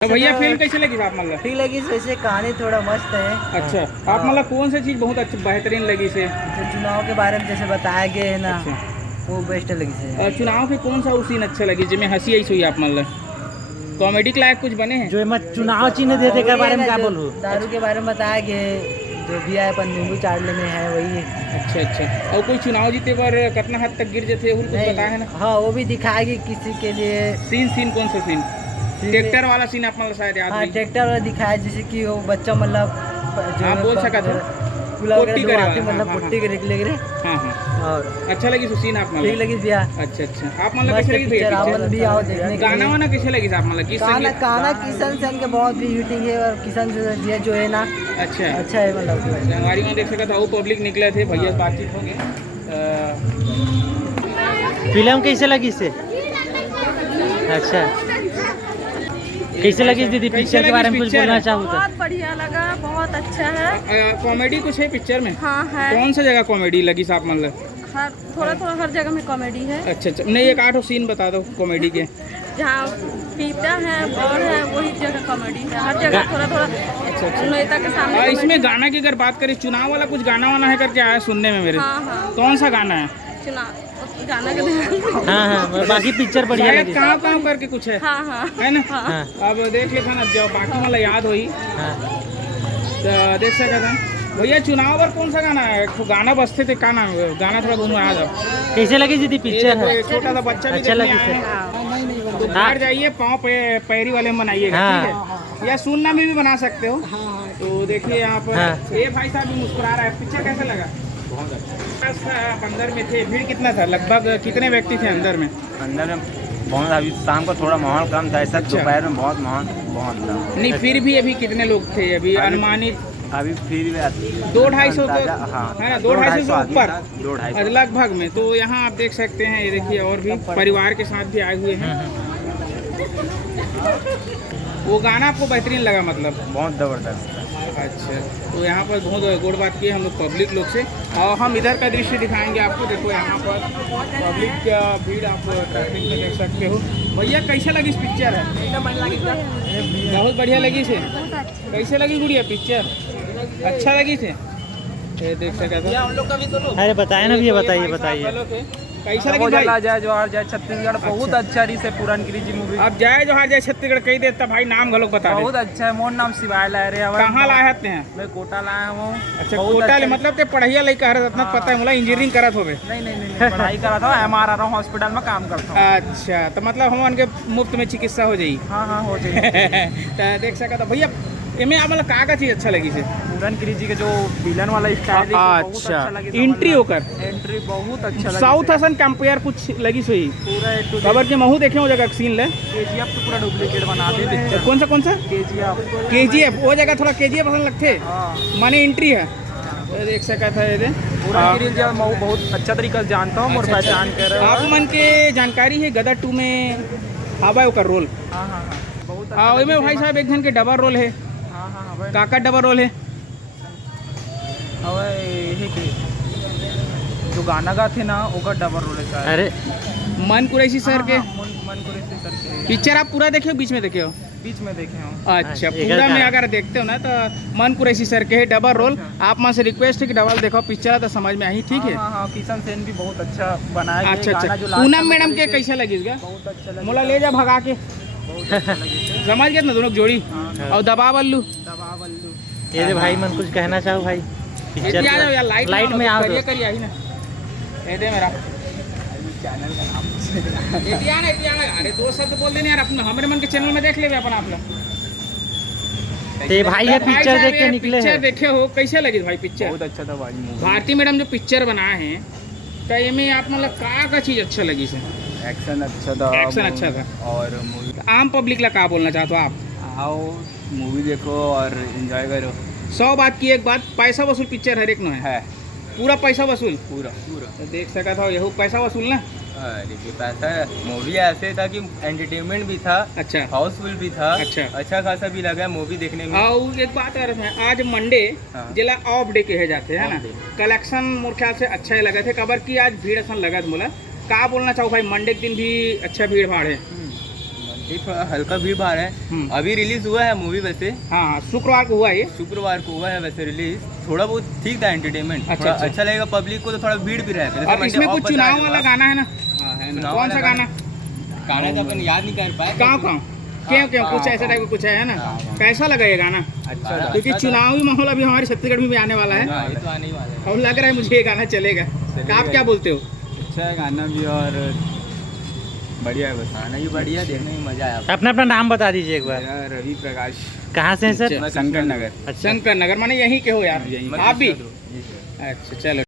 तो भैया फिल्म कैसे लगी आप मतलब? ठीक लगी, वैसे कहानी थोड़ा मस्त है। अच्छा, आप मतलब कौन सी चीज़ बहुत अच्छी बेहतरीन लगी से? जो चुनाव के बारे में जैसे बताया गया है ना, अच्छा। वो बेस्ट लगी से। चुनाव के कौन सा सीन अच्छा लगी जिसमें हंसी आई हुई आप मतलब? कॉमेडी के लायक कुछ बने हैं? जो मैं चुनाव चिन्ह देते के बारे में क्या बोलूँ, दारू के बारे में बताया गया, जो भी है अपन नींबू चाटने में है वही है। अच्छा अच्छा, और कोई चुनाव जीते पर कितना हद तक गिर जाते कुछ बताया है ना? हाँ, वो भी दिखाएगी किसी के लिए। सीन कौन सा सीन? ट्रैक्टर वाला सीन आप मतलब शायद याद हाँ, नहीं? ट्रैक्टर वाला दिखाया, जैसे कि वो बच्चा मतलब हाँ, बोल सका था पुट्टी करे वाला, मतलब हाँ, पुट्टी करे लेके। हाँ हाँ, और अच्छा लगी सीन आप ठीक मतलब? लगी भैया। अच्छा अच्छा, आप मतलब कैसे लगी भैया आप पिक्चर? भी आओ देखने के गाना लिए। वाना कैसे लगी आप मतलब? किस गाना संगीत? गाना किशन सेन के बहुत भी हिटिंग है, और किशन जो है ना अच्छा अच्छा है मतलब। हमारी वहाँ देख सका था वो पब्लिक निकले थे भैया से बातचीत हो गई। फिल्म कैसे लगी से? अच्छा, कैसे लगी दीदी? पिक्चर के बारे में कुछ बोलना चाहूँ तो? बहुत बढ़िया लगा, बहुत अच्छा है। कॉमेडी कुछ है पिक्चर में? हाँ है, कौन सा जगह कॉमेडी लगी साहब मतलब? हर थोड़ा थोड़ा हर जगह में कॉमेडी है। अच्छा अच्छा, नहीं एक आठ सीन बता दो कॉमेडी के। जहाँ पीता है और है वही जगह कॉमेडी है, हर जगह थोड़ा थोड़ा नेता के सामने। इसमें गाना की अगर बात करें, चुनाव वाला कुछ गाना वाना है करके आया सुनने में मेरे। हाँ हाँ, कौन सा गाना है? चुनाव गाना के हाँ हाँ, बाकी पिक्चर बढ़िया लगी। काम काम करके कुछ है, हाँ हाँ है ना? हाँ अब देख लेता ना, जब बाकी वाला याद हुई हाँ। तो देख सकता था भैया। चुनाव पर कौन सा गाना है? तो गाना बजते थे, क्या नाम है गाना? थोड़ा घूम आ जाओ। कैसे लगी दीदी पिक्चर है? छोटा सा बच्चा भी अच्छा देखने लगी आया है। सर। तो बाहर जाइए, पाँव पे पैरी वाले में बनाइएगा, हाँ। ठीक है? या सुनना में भी बना सकते हो। तो देखिए यहाँ पर हाँ। ये भाई साहब भी मुस्कुरा रहा है। पिक्चर कैसा लगा? बहुत अच्छा। अंदर में थे, भीड़ कितना था? लगभग कितने व्यक्ति थे अंदर में? अंदर में बहुत, अभी शाम को थोड़ा माहौल कम था, ऐसा दोपहर में बहुत माहौल बहुत था। नहीं फिर भी अभी कितने लोग थे अभी अनुमानित? अभी फिर 200-250 तो हाँ, है ना, 200-250 से ऊपर 250 लगभग में। तो यहाँ आप देख सकते हैं, ये देखिए और भी परिवार के साथ भी आए हुए हैं। वो गाना आपको बेहतरीन लगा मतलब? बहुत जबरदस्त था। अच्छा, तो यहाँ पर बहुत गुड बात की है हम लोग पब्लिक लोग से। और हम इधर का दृश्य दिखाएंगे आपको। देखो यहाँ पर पब्लिक का भीड़ आप ट्रैफिक में देख सकते हो। भैया कैसा लगी इस पिक्चर है? बहुत बढ़िया लगी से। कैसे लगी गुड़िया पिक्चर? अच्छा लगी थे? ये देख सकते थे। अरे बताए ना भैया, बताइए। कैसा लगी भाई? जय जोहार जय छत्तीसगढ़, बहुत अच्छा रही से पुरानगिरी जी मूवी। अब जय जोहार जय छत्तीसगढ़ कही देता भाई, नाम घलोक बता दे। बहुत अच्छा है। मोर नाम शिवाय लाए रे। कहाँ लाए हते हैं? मैं कोटा लाया हूँ। अच्छा, कोटा ले मतलब ते पढ़ाइया लई कह रहा इतना पता है मुला, इंजीनियरिंग करत होवे? नहीं, पढ़ाई करा था, MRR हॉस्पिटल में काम करता हूँ। अच्छा, तो मतलब हम उनके मुफ्त में चिकित्सा हो जाई? हाँ हो जाएगी। तो देख सकता भैया, इनमें आप मतलब का चीज अच्छा लगी से? पुरानगिरी जी के जो विलन वाला स्टाइल है, बहुत अच्छा, अच्छा लगी। एंट्री होकर एंट्री बहुत अच्छा लगी। साउथ असन कंपेयर कुछ लगी सही? पूरा A to Z। खबर के महू देखे हो जगह सीन ले? KGF तो पूरा डुप्लीकेट बना दे पिक्चर। कौन सा? KGF KGF वो जगह थोड़ा KGF पसंद लगते हाँ। माने एंट्री है। तो देख सका था ये पुरानगिरी जी मैं बहुत अच्छा तरीके से जानता हूँ और पहचान कर रहा आप मन के जानकारी है गदर 2 में हवा का रोल? हाँ, बहुत हाँ, वही में भाई साहब एक जन के डबल रोल है। हाँ, काका डबल रोल है? जो गाना गा थे ना ओका डबल रोल है। अरे मन कुरैशी सर के मन कुरैशी सर के पिक्चर आप पूरा देखे हो बीच में देखे हो? बीच में देखे हूँ। अच्छा, एक पूरा में गाना। अगर देखते हो ना तो मन कुरैशी सर के है डबल रोल। आप मां से रिक्वेस्ट है कि डबल देखो पिक्चर तो समझ में आई, ठीक है? हाँ, किशन सेन भी बहुत अच्छा बनाया। अच्छा, पूनम मैडम के कैसा लगी इसका? बहुत अच्छा लगा। मोला ले जा भगा के, बहुत अच्छा लगी। समझ गए ना दोनों जोड़ी? और दबा बल्लू दबा बल्लू। ये भाई मन कुछ कहना चाहो भाई? आ जाओ यार, लाइट में आओ। करिए आई ना, ये दे मेरा चैनल का नाम अरे दो शब्द बोल देने यार अपने, हमारे मन के चैनल में देख ले अपन आप लोग। ते भाई ये पिक्चर देख के निकले पिक्चर हैं। देखे हो, कैसे लगी भाई पिक्चर? बहुत अच्छा था भाई मूवी। भारती मैडम जो पिक्चर बनाए हैं तो ये में आप मतलब का चीज अच्छा लगी से? एक्शन अच्छा था। एक्शन अच्छा था। और मूवी आम पब्लिक ला का बोलना चाहते हो आप? आओ मूवी देखो और एंजॉय करो। 100 बात की एक बात, पैसा वसूल पिक्चर हर एक नो है। पूरा पैसा वसूल? पूरा। तो देख सका था यही पैसा वसूल ना। अरे ये पैसा मूवी ऐसे था कि एंटरटेनमेंट भी था, अच्छा हाउसफुल भी था, अच्छा खासा भी लगा मूवी देखने में। और एक बात है, आज मंडे हाँ। जिला ऑफ डे कहे जाते हैं ना, कलेक्शन मोर ख्याल से अच्छा ही लगा थे। खबर की आज भीड़ असन लगा बोला का बोलना चाहो भाई? मंडे के दिन भी अच्छा भीड़ भाड़ है? ये थोड़ा हल्का भीड़ भाड़ है। अभी रिलीज हुआ है मूवी वैसे, हाँ हाँ, शुक्रवार को हुआ ये। शुक्रवार को हुआ है वैसे रिलीज। थोड़ा बहुत ठीक था एंटरटेनमेंट, अच्छा, अच्छा। अच्छा लगेगा पब्लिक को, तो थोड़ा भीड़ भी रहेगा। और इसमें कुछ चुनाव वाला गाना है ना, कौन सा गाना? गाना तो अपन याद नहीं कर पाए। गाँव क्यों क्यों कुछ ऐसा टाइप का कुछ है ना? कैसा लगा ये गाना? अच्छा, क्योंकि चुनावी माहौल अभी हमारे छत्तीसगढ़ में भी आने वाला है ये तो आने ही वाला है। और लग रहा है मुझे ये गाना चलेगा। आप क्या बोलते हो? अच्छा है गाना भी और बढ़िया है, बस गाना भी बढ़िया, देखने में मजा आया। अपना अपना नाम बता दीजिए एक बार। रवि प्रकाश, कहाँ से हैं सर? अच्छा। शंकर नगर। शंकर नगर माने यहीं के हो यार? आप भी? जी सर। अच्छा चलो।